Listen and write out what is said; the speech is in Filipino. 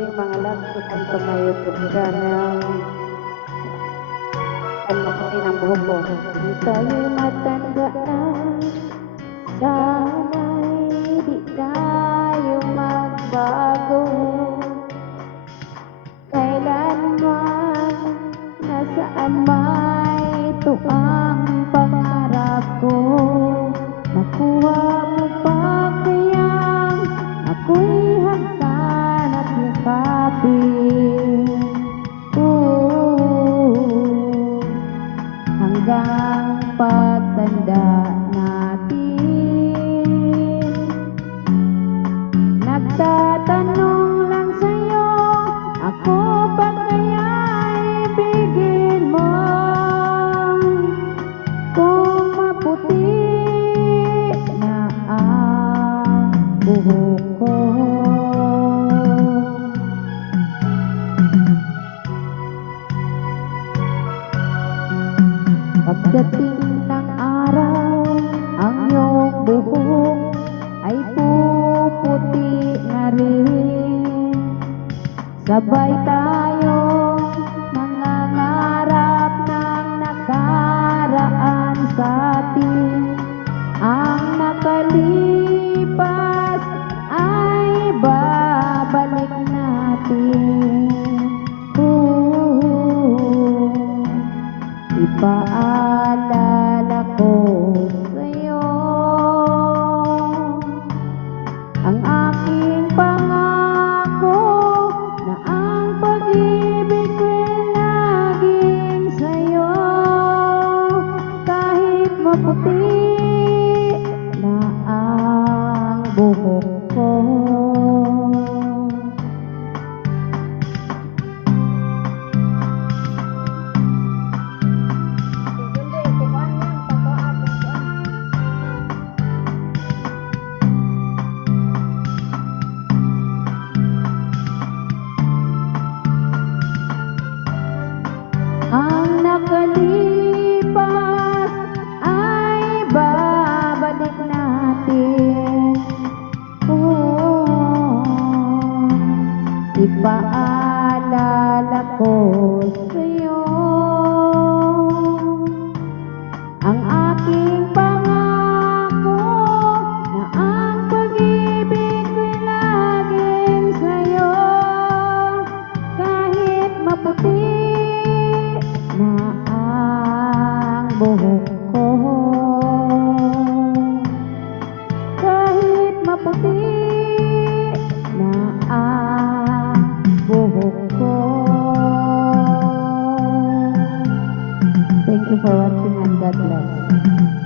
evening mga loves. Welcome to my YouTube channel. Ano ang buhok ko. Kung tayo'y matanda na, sana'y di tayo magbago. Kailanman, nasaan may pagtanda natin. Nagtatanong lang sa'yo, ako ba kaya ibigin mo? Kung maputi na ang buhok ko. Pagdating Sabay tayo nangangarap ng nakaraan sa atin. Ang nakalipas ay babalik natin. Ooh. Ipaalala Kahit maputi na ang buhok ko ipaalala ko sa'yo ang aking pangako na ang pag-ibig ko'y laging sa'yo. Kahit maputi na ang buhok for watching.